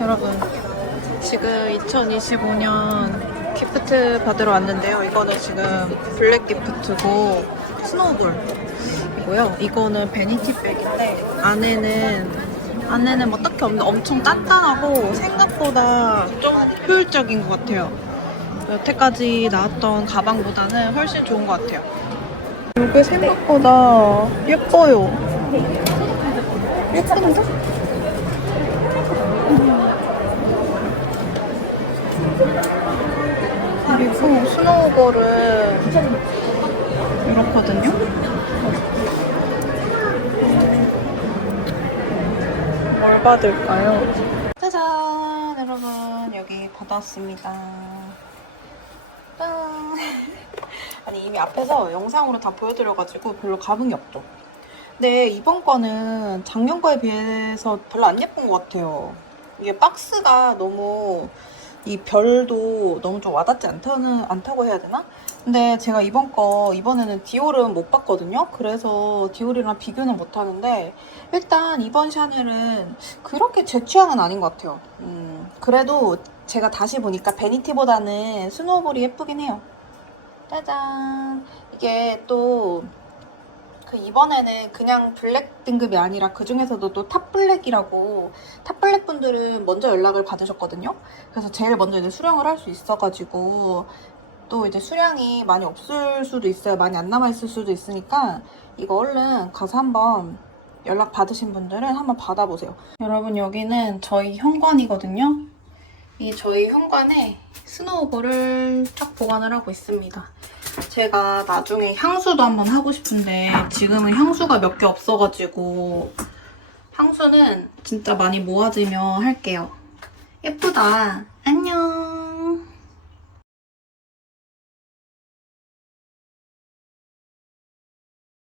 여러분 지금 2025년 기프트 받으러 왔는데요. 이거는 지금 블랙 기프트고 스노우볼이고요. 이거는 베니티 백인데 안에는 안에는 뭐 딱히 없는데 엄청 단단하고 생각보다 좀 효율적인 것 같아요. 여태까지 나왔던 가방보다는 훨씬 좋은 것 같아요. 이게 생각보다 예뻐요. 예쁜데? 그리고 스노우볼은 이렇거든요. 뭘 받을까요? 짜잔! 여러분, 여기 받았습니다. 짠! 아니, 이미 앞에서 영상으로 다 보여드려가지고 별로 감흥이 없죠. 근데 이번 거는 작년 거에 비해서 별로 안 예쁜 것 같아요. 이게 박스가 너무 이 별도 너무 좀 와닿지 않다는, 않다고 해야 되나? 근데 제가 이번 거, 이번에는 디올은 못 봤거든요? 그래서 디올이랑 비교는 못 하는데, 일단 이번 샤넬은 그렇게 제 취향은 아닌 것 같아요. 음, 그래도 제가 다시 보니까 베니티보다는 스노우볼이 예쁘긴 해요. 짜잔. 이게 또, 그 이번에는 그냥 블랙 등급이 아니라 그 중에서도 또 탑블랙이라고 탑블랙 분들은 먼저 연락을 받으셨거든요. 그래서 제일 먼저 이제 수령을 할 수 있어가지고 또 이제 수량이 많이 없을 수도 있어요. 많이 안 남아있을 수도 있으니까 이거 얼른 가서 한번 연락 받으신 분들은 한번 받아보세요. 여러분 여기는 저희 현관이거든요. 이 저희 현관에 스노우볼을 쫙 보관을 하고 있습니다. 제가 나중에 향수도 한번 하고 싶은데 지금은 향수가 몇 개 없어가지고 향수는 진짜 많이 모아지면 할게요. 예쁘다.